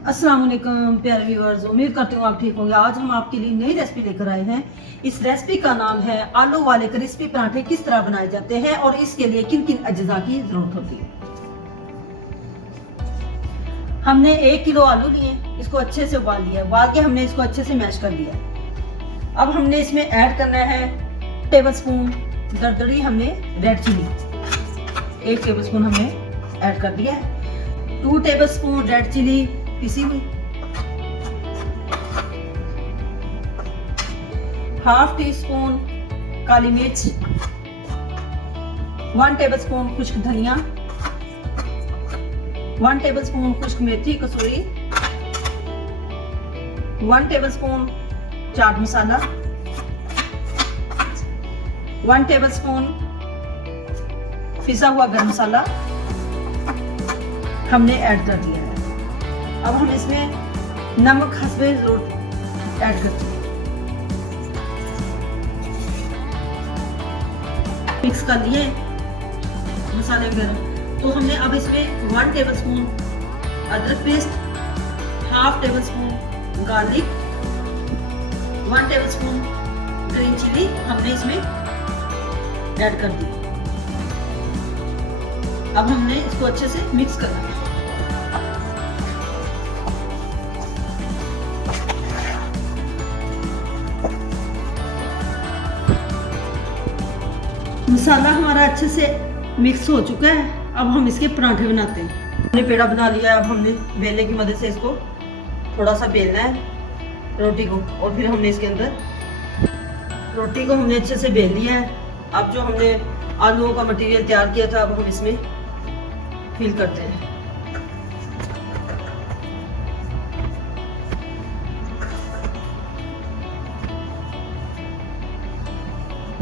अस्सलाम वालेकुम प्यारे व्यूअर्स, उम्मीद करती हूँ आप ठीक होंगे। आज हम आपके लिए नई रेसिपी लेकर आए हैं। इस रेसिपी का नाम है आलू वाले क्रिस्पी पराठे किस तरह बनाए जाते हैं और इसके लिए किन किन अज्जा की जरूरत होती है। हमने 1 किलो आलू लिए, इसको अच्छे से उबाल लिया। उबाल के हमने इसको अच्छे से मैश कर लिया। अब हमने इसमें ऐड करना है टेबलस्पून दरदरी हमने रेड चिली, 1 टेबलस्पून हमने ऐड कर दिया है। 2 टेबलस्पून रेड चिली पिसी हुई, 1/2 टीस्पून काली मिर्च, 1 टेबलस्पून खुश्क धनिया, 1 टेबलस्पून खुश्क मेथी कसूरी, 1 टेबलस्पून चाट मसाला, 1 टेबलस्पून पिसा हुआ गरम मसाला हमने ऐड कर दिया है। अब हम इसमें नमक हस्बे ज़रूरत ऐड करते हैं। मिक्स कर लिए मसाले वगैरह। तो हमने अब इसमें 1 टेबलस्पून अदरक paste, 1/2 tablespoon garlic, 1 tablespoon green chilli हमने इसमें ऐड कर दी। अब हमने इसको अच्छे से मिक्स करना है। मसाला हमारा अच्छे से मिक्स हो चुका है। अब हम इसके पराठे बनाते हैं। हमने पेड़ा बना लिया है। अब हमने बेलने की मदद से इसको थोड़ा सा बेलना है रोटी को, और फिर हमने इसके अंदर रोटी को हमने अच्छे से बेल लिया है। अब जो हमने आलूओं का मटेरियल तैयार किया था, अब हम इसमें फिल करते हैं।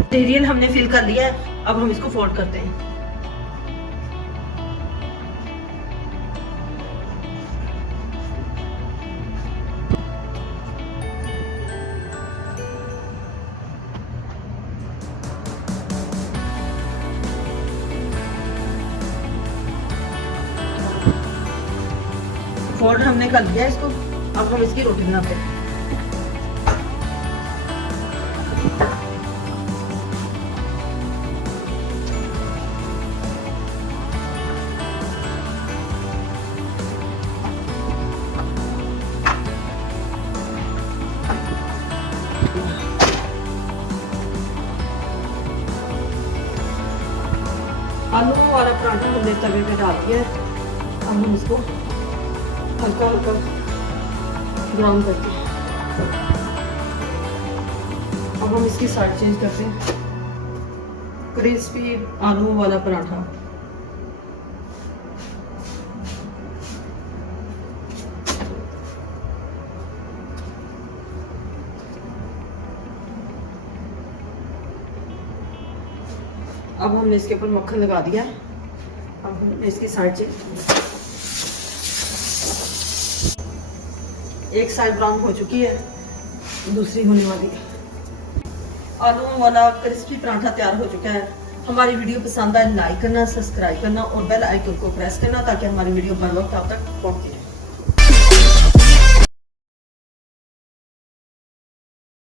मटेरियल हमने फिल कर लिया है। अब हम इसको फोल्ड करते हैं। फोल्ड हमने कर लिया इसको। अब हम इसकी रोटी बनाते हैं। आलू वाला पराठा हमने तवे पे डाल दिया है। अब हम इसको हल्का हल्का ब्राउन करते हैं। अब हम इसकी साइड चेंज करते हैं। क्रिस्पी आलू वाला पराठा। अब हमने इसके ऊपर मक्खन लगा दिया है। अब हमने इसकी साइड से एक साइड ब्राउन हो चुकी है, दूसरी होने वाली है। आलू वाला क्रिस्पी पराठा तैयार हो चुका है। हमारी वीडियो पसंद आए लाइक करना, सब्सक्राइब करना और बेल आइकन को प्रेस करना ताकि हमारी वीडियो बर वक्त आप तक पहुंचे।